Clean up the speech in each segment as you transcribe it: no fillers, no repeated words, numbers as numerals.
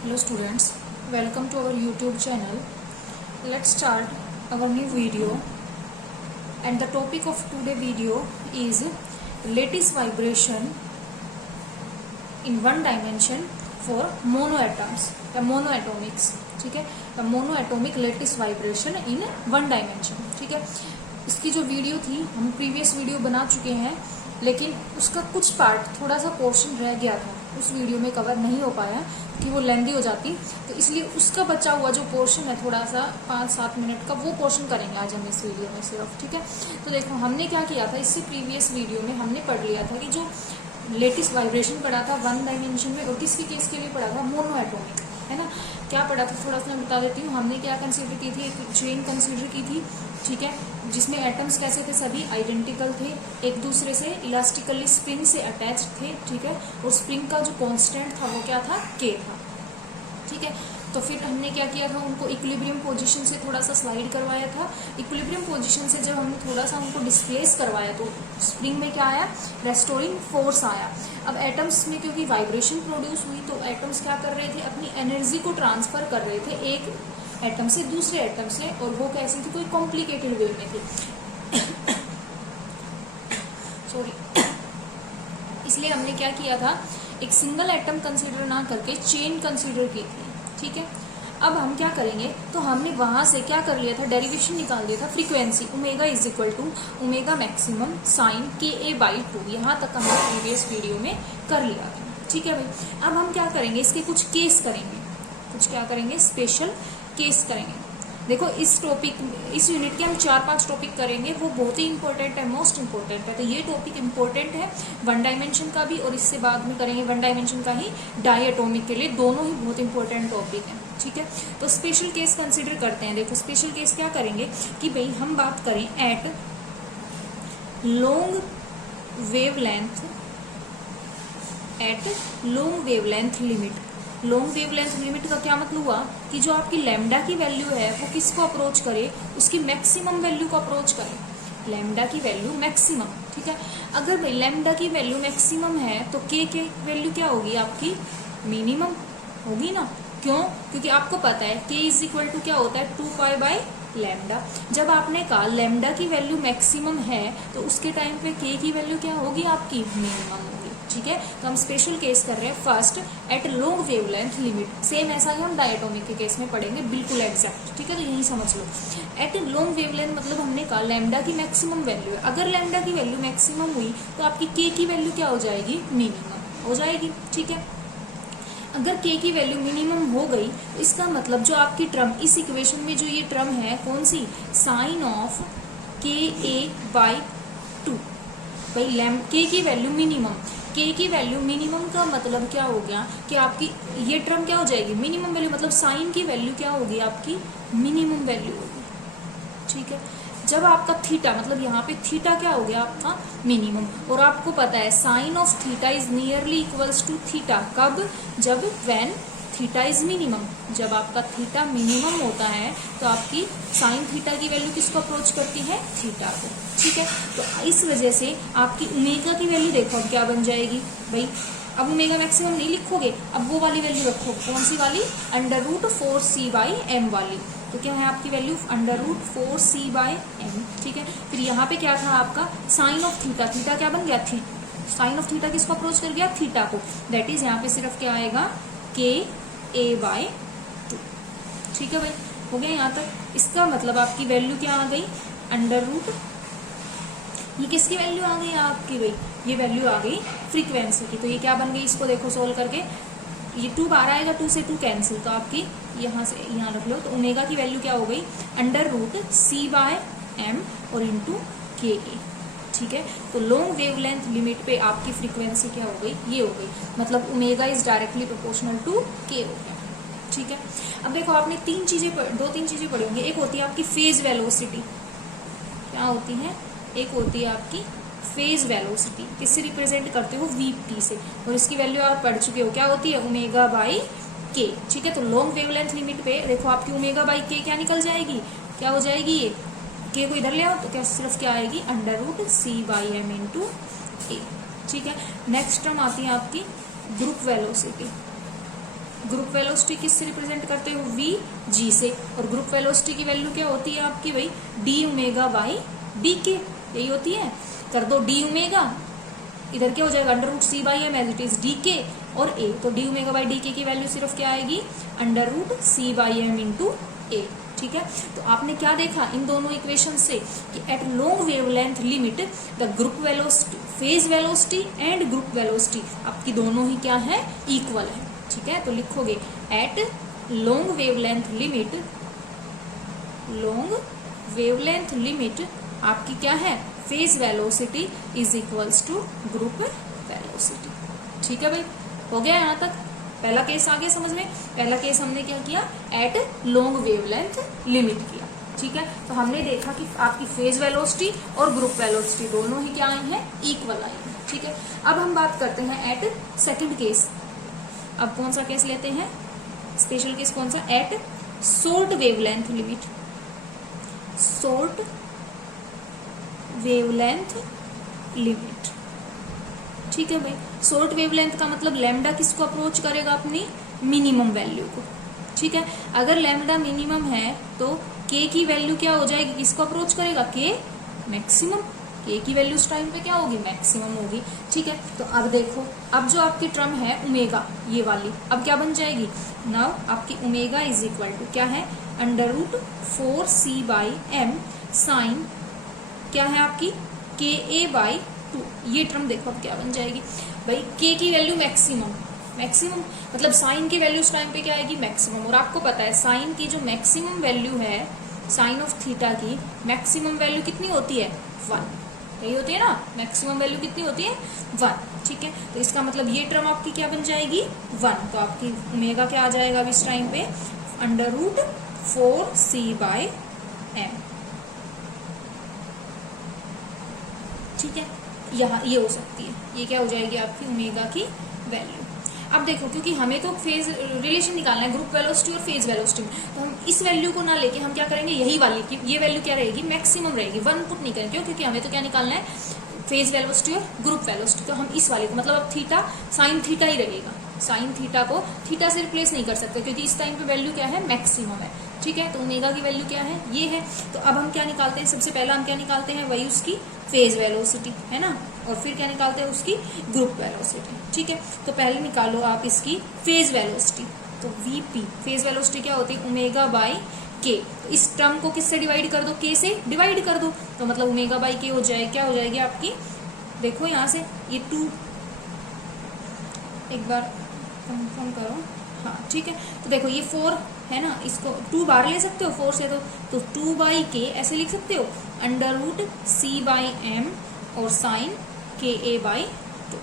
Hello students, welcome to our YouTube channel. Let's start our new video, and the topic of today's video is lattice vibration in one dimension for monoatoms या monoatomics. ठीक है, the monoatomic lattice vibration in one dimension. ठीक है, इसकी जो video थी हम previous video बना चुके हैं, लेकिन उसका कुछ पार्ट थोड़ा सा पोर्शन रह गया था, उस वीडियो में कवर नहीं हो पाया कि वो लेंदी हो जाती, तो इसलिए उसका बचा हुआ जो पोर्शन है थोड़ा सा 5-7 मिनट का, वो पोर्शन करेंगे आज हम इस वीडियो में सिर्फ. ठीक है, तो देखो हमने क्या किया था, इससे प्रीवियस वीडियो में हमने पढ़ लिया था कि जो लेटेस्ट वाइब्रेशन पढ़ा था वन डायमेंशन में, और किसके केस के लिए पढ़ा था, मोनो एटॉमिक, है ना. क्या पढ़ा था थोड़ा सा मैं बता देती हूँ. हमने क्या कंसीडर की थी, एक चेन कंसीडर की थी. ठीक है, जिसमें एटम्स कैसे थे, सभी आइडेंटिकल थे, एक दूसरे से इलास्टिकली स्प्रिंग से अटैच थे. ठीक है, और स्प्रिंग का जो कांस्टेंट था वो क्या था, के था. ठीक है, तो फिर हमने क्या किया था, उनको इक्विलिब्रियम पोजीशन से थोड़ा सा स्लाइड करवाया था. इक्विलिब्रियम पोजीशन से जब हमने थोड़ा सा उनको डिस्प्लेस करवाया तो स्प्रिंग में क्या आया, रेस्टोरिंग फोर्स आया. अब एटम्स में क्योंकि वाइब्रेशन प्रोड्यूस हुई, तो एटम्स क्या कर रहे थे, अपनी एनर्जी को ट्रांसफर कर रहे थे एक एटम से दूसरे एटम से, और वो कैसी थी, कोई कॉम्प्लिकेटेड वे में थी. सॉरी. इसलिए हमने क्या किया था, एक सिंगल एटम कंसीडर ना करके चेन कंसीडर की थी. ठीक है, अब हम क्या करेंगे, तो हमने वहां से क्या कर लिया था, डेरिवेशन निकाल दिया था, frequency omega is equal to omega maximum sine K A by 2. यहाँ तक हमने प्रीवियस वीडियो में कर लिया था. ठीक है भाई, अब हम क्या करेंगे, इसके कुछ केस करेंगे, कुछ क्या करेंगे, स्पेशल केस करेंगे. देखो इस टॉपिक, इस यूनिट के हम 4-5 टॉपिक करेंगे, वो बहुत ही इंपॉर्टेंट है, मोस्ट इंपॉर्टेंट है. तो ये टॉपिक इंपॉर्टेंट है वन डायमेंशन का भी, और इससे बाद में करेंगे वन डायमेंशन का ही डाई एटॉमिक के लिए, दोनों ही बहुत इंपॉर्टेंट टॉपिक हैं. ठीक है, तो स्पेशल केस कंसिडर करते हैं. देखो स्पेशल केस क्या करेंगे कि भाई हम बात करें at long wavelength, at long wavelength limit. Long wavelength limit का क्या मतलब हुआ कि जो आपकी लैम्डा की वैल्यू है वो किसको अप्रोच करे, उसकी मैक्सिमम वैल्यू को अप्रोच करे, लैम्डा की वैल्यू मैक्सिमम. ठीक है, अगर भाई लैम्डा की वैल्यू मैक्सिमम है तो के वैल्यू क्या होगी, आपकी मिनिमम होगी ना. क्यों, क्योंकि आपको पता है के इज इक्वल टू क्या होता है, 2 पाई बाई लैम्डा. जब आपने कहा लैम्डा की वैल्यू मैक्सिमम है तो उसके टाइम पे के की वैल्यू क्या होगी, आपकी मिनिमम होगी. ठीक है, तो हम स्पेशल केस कर रहे हैं first at long wavelength limit. Same ऐसा ही हम डायटोमिक के केस में पढ़ेंगे, बिल्कुल एग्जैक्ट. ठीक है, तो यही समझ लो. एट लॉन्ग वेवलेंथ मतलब हमने कहा लैम्डा की मैक्सिमम वैल्यू है. अगर लैम्डा की वैल्यू मैक्सिमम हुई तो आपकी के की वैल्यू क्या हो जाएगी, मिनिमम हो जाएगी. ठीक है, अगर के की वैल्यू मिनिमम हो गई तो इसका मतलब जो आपकी टर्म इस इक्वेशन में जो ये टर्म है, कौन सी, साइन ऑफ के ए बाई 2. भाई के की वैल्यू मिनिमम, के की वैल्यू मिनिमम का मतलब क्या हो गया कि आपकी ये टर्म क्या हो जाएगी, मिनिमम वैल्यू, मतलब साइन की वैल्यू क्या होगी, आपकी मिनिमम वैल्यू होगी. ठीक है, जब आपका थीटा, मतलब यहाँ पे थीटा क्या हो गया, आपका मिनिमम. और आपको पता है sine of theta is nearly equals to theta. कब, जब व्हेन थीटा इज मिनिमम. जब आपका थीटा मिनिमम होता है तो आपकी साइन थीटा की वैल्यू किसको अप्रोच करती है, थीटा को. ठीक है, तो इस वजह से आपकी ओमेगा की वैल्यू देखो अब क्या बन जाएगी भाई. अब ओमेगा मैक्सिमम नहीं लिखोगे, अब वो वाली वैल्यू रखो, कौन सी वाली, √4c/m वाली. तो क्या है आपकी वैल्यू, √4c/m. ठीक है, फिर यहाँ पे क्या था आपका साइन ऑफ थीटा, थीटा क्या बन गया, साइन ऑफ थीटा किसको अप्रोच कर गया, थीटा को. दैट इज यहाँ पे सिर्फ क्या आएगा, के ए बाई 2. ठीक है भाई, हो गया यहाँ तक. इसका मतलब आपकी वैल्यू क्या आ गई, √, ये किसकी वैल्यू आ गई आपकी भाई, ये वैल्यू आ गई फ्रीक्वेंसी की. तो ये क्या बन गई, इसको देखो सोल्व करके, ये 2 बाहर आएगा, 2 से 2 कैंसिल, तो आपकी यहाँ से यहाँ रख लो. तो ओमेगा की वैल्यू क्या हो गई, √c/m और इंटू के ए. ठीक है, तो लॉन्ग वेवलेंथ लिमिट पे आपकी फ्रीक्वेंसी क्या हो गई, ये हो गई, मतलब omega is directly proportional to K हो गया. ठीक है, अब देखो आपने दो तीन चीजें पढ़ी होंगी. एक होती है आपकी फेज वेलोसिटी, क्या होती है, एक होती है आपकी फेज वेलोसिटी, किससे रिप्रेजेंट करते हो, वीटी से, और इसकी वैल्यू आप पढ़ चुके हो, क्या होती है, ओमेगा बाई के. ठीक है, तो लॉन्ग वेवलेंथ लिमिट पे देखो आपकी ओमेगा बाई के क्या निकल जाएगी, क्या हो जाएगी, ये के को इधर ले आओ तो क्या सिर्फ क्या आएगी, √c/m इंटू ए. ठीक है, नेक्स्ट टर्म आती है आपकी ग्रुप वेलोसिटी. ग्रुप वेलोसिटी किससे रिप्रेजेंट करते हो, वी जी से, और ग्रुप वेलोसिटी की वैल्यू क्या होती है आपकी भाई, डी ओमेगा बाई डी के, यही होती है। कर दो डी ओमेगा, इधर क्या हो जाएगा under root C by M as it is D K और ए, तो डी ओमेगा बाई डी के की वैल्यू सिर्फ क्या आएगी, under root C by M into A. ठीक है, तो आपने क्या देखा इन दोनों इक्वेशन से कि at long wavelength limit the group velocity, phase velocity and group velocity आपकी दोनों ही क्या है, इक्वल है। ठीक है, तो लिखोगे at long wavelength limit, long wavelength limit आपकी क्या है, phase velocity is equals to group velocity. ठीक है भाई, हो गया यहाँ तक, पहला केस आ गया समझ में। पहला केस हमने क्या किया, एट लॉन्ग वेवलेंथ लिमिट किया। ठीक है, तो हमने देखा कि आपकी फेज वेलोसिटी और ग्रुप वेलोसिटी दोनों ही क्या आई हैं, इक्वल आई हैं। ठीक है, अब हम बात करते हैं एट सेकंड केस। अब कौन सा केस लेते हैं, स्पेशल केस कौन सा, at short wavelength limit, short wavelength limit. ठीक है भाई, शॉर्ट वेवलेंथ का मतलब लैम्डा किसको अप्रोच करेगा, अपनी मिनिमम वैल्यू को। ठीक है, अगर लैम्डा मिनिमम है तो के की वैल्यू क्या हो जाएगी, किसको अप्रोच करेगा, के मैक्सिमम, के की वैल्यू उस टाइम पे क्या होगी, मैक्सिमम होगी। ठीक है, तो अब देखो, अब जो आपकी टर्म है ओमेगा ये वाली, अब क्या बन जाएगी, नाउ आपकी ओमेगा इज इक्वल टू क्या है, under root 4c by M sine क्या है आपकी, के ए बाई 2। ये टर्म देखो अब क्या बन जाएगी भाई, के की वैल्यू मैक्सिमम, मैक्सिमम मतलब साइन की वैल्यू उस टाइम पे क्या आएगी, मैक्सिमम। और आपको पता है साइन की जो मैक्सिमम वैल्यू है, साइन ऑफ थीटा की मैक्सिमम वैल्यू कितनी होती है, 1, यही होती है ना, मैक्सिमम वैल्यू कितनी होती है, 1। ठीक है, तो इसका मतलब ये टर्म आपकी क्या बन जाएगी, 1। तो आपकी ओमेगा क्या आ जाएगा अब इस टाइम पे, under root 4c by M. ठीक है, यहाँ ये हो सकती है, ये क्या हो जाएगी आपकी ओमेगा की वैल्यू। अब देखो, क्योंकि हमें तो फेज रिलेशन निकालना है ग्रुप वेलोसिटी और फेज वेलोसिटी में, तो हम इस वैल्यू को ना लेके हम क्या करेंगे, यही वाली की ये वैल्यू क्या रहेगी, मैक्सिमम रहेगी, 1 पुट नहीं करेंगे। क्यों, क्योंकि हमें तो क्या निकालना है, फेज वेलोसिटी और ग्रुप वेलोसिटी। तो हम इस वाले को मतलब अब थीटा साइन थीटा ही रहेगा, साइन थीटा को थीटा से रिप्लेस नहीं कर सकते, क्योंकि इस टाइम पे वैल्यू क्या है, मैक्सिमम है। ठीक है, तो ओमेगा की वैल्यू क्या है, ये है। तो अब हम क्या निकालते हैं, सबसे पहला हम क्या निकालते हैं, वही उसकी फेज वेलोसिटी है ना, और फिर क्या निकालते हैं, उसकी ग्रुप वेलोसिटी। ठीक है, तो पहले निकालो आप इसकी फेज वेलोसिटी, तो वीपी फेज वेलोसिटी क्या होती है, ओमेगा बाई के। तो इस टर्म को किससे डिवाइड कर दो, के से डिवाइड कर दो, तो मतलब ओमेगा बाई के हो जाए, क्या हो जाएगी आपकी, देखो यहाँ से ये 2, एक बार कंफर्म करो, हाँ ठीक है। तो देखो ये 4 है ना, इसको 2 बार ले सकते हो 4 से, तो 2 बाई के ऐसे लिख सकते हो, under root C by M और साइन के ए बाई 2।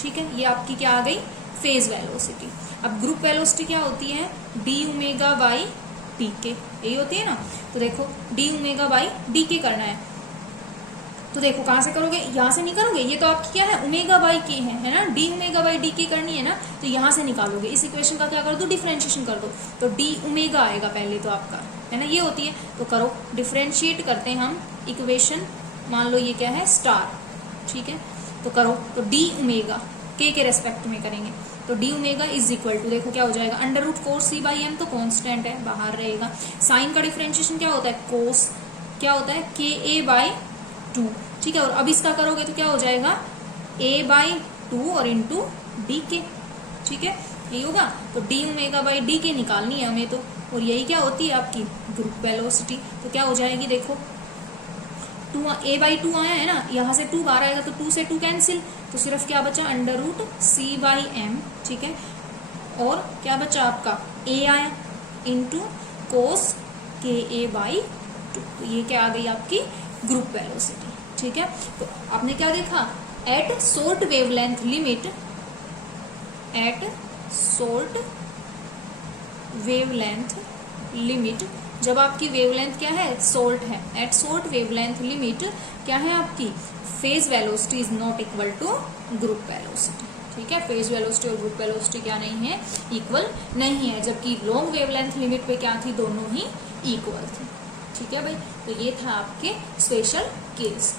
ठीक है, ये आपकी क्या आ गई, फेज वेलोसिटी। अब ग्रुप वेलोसिटी क्या होती है, डी ओमेगा बाई डी के, यही होती है ना। तो देखो डी ओमेगा बाई डी के करना है, तो देखो कहाँ से करोगे, यहाँ से नहीं करोगे, ये तो आपकी क्या है, ओमेगा बाई के है ना, डी ओमेगा बाई डी के करनी है ना, तो यहाँ से निकालोगे। इस इक्वेशन का क्या कर दो, डिफरेंशिएशन कर दो, तो डी ओमेगा आएगा पहले तो आपका, है ना, ये होती है। तो करो डिफरेंशिएट करते हैं हम इक्वेशन, मान लो ये क्या है, स्टार। ठीक है, तो करो, तो डी ओमेगा के रेस्पेक्ट में करेंगे, तो D omega is equal to, देखो क्या हो जाएगा, under root 4c by M, तो कॉन्स्टेंट है बाहर रहेगा। साइन का डिफरेंशिएशन क्या होता है, कोस, क्या होता है, के ए बाई 2। ठीक है, और अब इसका करोगे तो क्या हो जाएगा, a बाई 2 और इंटू डी के। ठीक है, यही होगा। तो डी ओमेगा बाई डी के निकालनी है हमें तो, और यही क्या होती है आपकी ग्रुप वेलोसिटी। तो क्या हो जाएगी, देखो 2 a बाई 2 आया है ना, यहाँ से 2 बाहर आएगा, तो 2 से 2 कैंसिल, तो सिर्फ क्या बचा, under root C by M. ठीक है, और क्या बचा आपका, a आया इंटू कोस के ए बाई 2। तो ये क्या आ गई आपकी ग्रुप वेलोसिटी। ठीक है, तो आपने क्या देखा, at short wavelength limit, at short wavelength limit, जब आपकी वेवलेंथ क्या है, शॉर्ट है, एट शॉर्ट वेवलेंथ लिमिट क्या है आपकी, phase velocity is not equal to group velocity. ठीक है, फेज वेलोसिटी और ग्रुप वेलोसिटी क्या नहीं है, इक्वल नहीं है, जबकि लॉन्ग वेवलेंथ लिमिट पे क्या थी, दोनों ही इक्वल थी। ठीक है भाई, तो ये था आपके स्पेशल केस,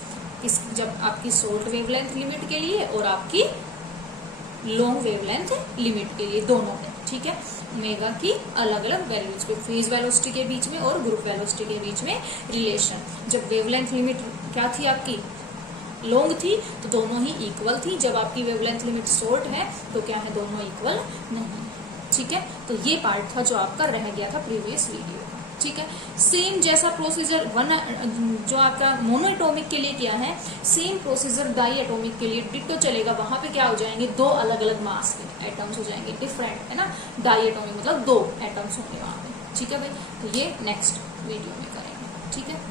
इस जब आपकी शॉर्ट वेवलेंथ लिमिट के लिए और आपकी लॉन्ग वेवलेंथ लिमिट के लिए, दोनों में। ठीक है, ओमेगा की अलग अलग वैल्यूज पे फेज वेलोसिटी के बीच में और ग्रुप वेलोसिटी के बीच में रिलेशन। जब वेवलेंथ लिमिट क्या थी आपकी, लॉन्ग थी, तो दोनों ही इक्वल थी। जब आपकी वेवलेंथ लिमिट शॉर्ट है तो क्या है, दोनों इक्वल नहीं। ठीक है, तो ये पार्ट था जो आपका रह गया था प्रीवियस वीडियो। ठीक है, सेम जैसा प्रोसीजर जो आपका मोनोएटॉमिक के लिए किया है, सेम प्रोसीजर डाई एटॉमिक के लिए डिट्टो चलेगा। वहां पे क्या हो जाएंगे, दो अलग अलग मास के एटम्स हो जाएंगे, डिफरेंट है ना। डाई एटॉमिक मतलब दो एटम्स होंगे वहां पे। ठीक है भाई, तो ये नेक्स्ट वीडियो में करेंगे। ठीक है।